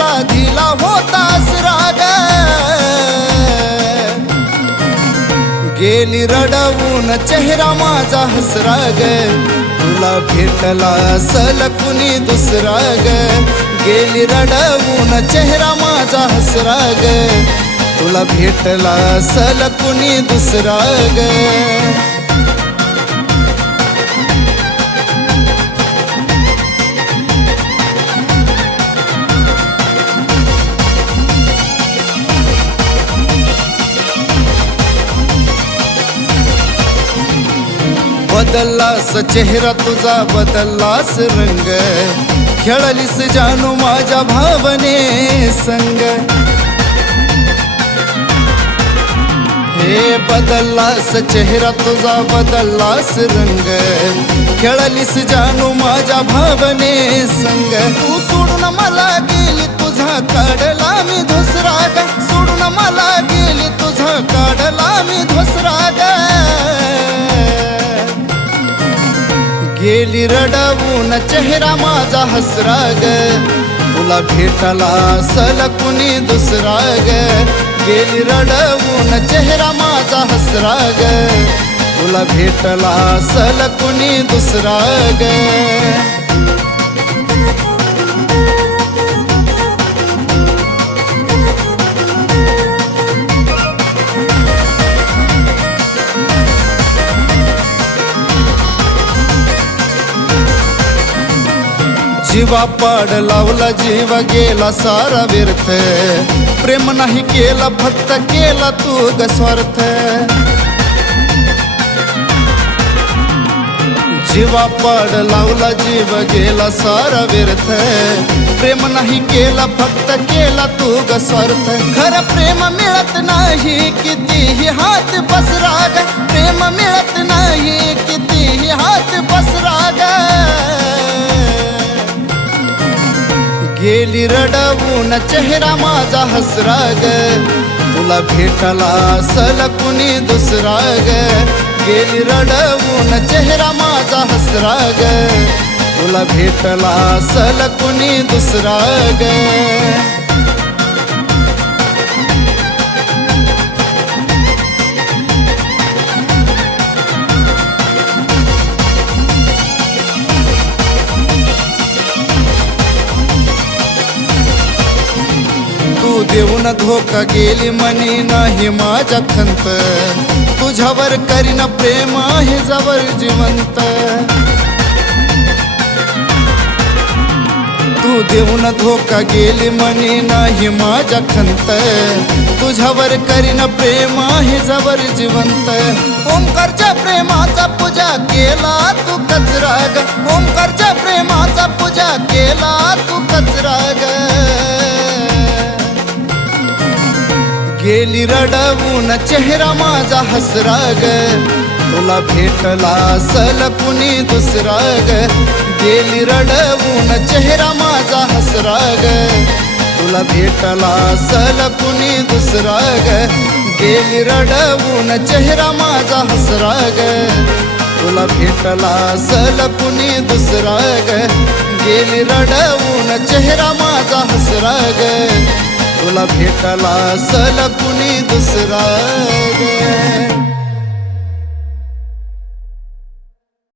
तुला दिला होतास राग, गेली रडवून चेहरा माझा हसरा ग, तुला भेटला असल कुणी दुसरा ग, गेली रडवून चेहरा माझा हसरा ग, तुला भेटला असल कुणी दुसरा ग. बदललास चेहरा तुझा बदललास रंग, खेळलीस जानू माझ्या भावने संग. हे बदललास चेहरा तुझा बदललास रंग, खेळलीस जानू माझ्या भावने संग. तू सोडून मला गेली तुझा काढला मी दुसरा ग, सोडून मला गेली तुझा काढला मी दुसरा ग, गेली रडवून चेहरा माझा हसरा ग, तुला भेटला असल कुणी दुसरा ग, गेली रडवून चेहरा माझा हसरा ग, तुला भेटला असल कुणी दुसरा ग. जीवा पाड लावला जीवा गेला सारा व्यर्थ, प्रेम नाही केला फक्त केला तू ग स्वार्थ. जीवा पाड लावला जीव गेला सारा व्यर्थ, प्रेम नाही केला फक्त केला तू ग स्वार्थ. खरं प्रेम मिळत नाही कितीही हात पसरा ग, प्रेम मिळत नाही कितीही हात पसरा ग, गेली रडवून चेहरा माझा हसरा ग, तुला भेटला असल कुणी दुसरा ग, गेली रडवून चेहरा माझा हसरा ग, तुला भेटला असल कुणी दुसरा ग. तू देऊन धोका गेली मनी नाही माझ्या खंत, तुझ्यावर करीन प्रेम आहे जवर जिवंत. तू देऊन धोका गेली मनी नाही माझ्या खंत, तुझ्यावर करीन प्रेम आहे जवर जिवंत. ओंकारच्या प्रेमाचा पूजा केला तू कचरा ग, ओंकारच्या प्रेमाचा पूजा केला तू कचरा ग, गेली रडवून चेहरा माझा हसरा ग, तुला भेटला असल कुणी दुसरा ग, गेली रडवून चेहरा माझा हसरा ग, तुला भेटला असल कुणी दुसरा ग, गेली रडवून चेहरा माझा हसरा ग, तुला भेटला असल कुणी दुसरा ग, गेली रडवून चेहरा माझा हसरा ग, तुला भेटला असल कुणी दुसरा.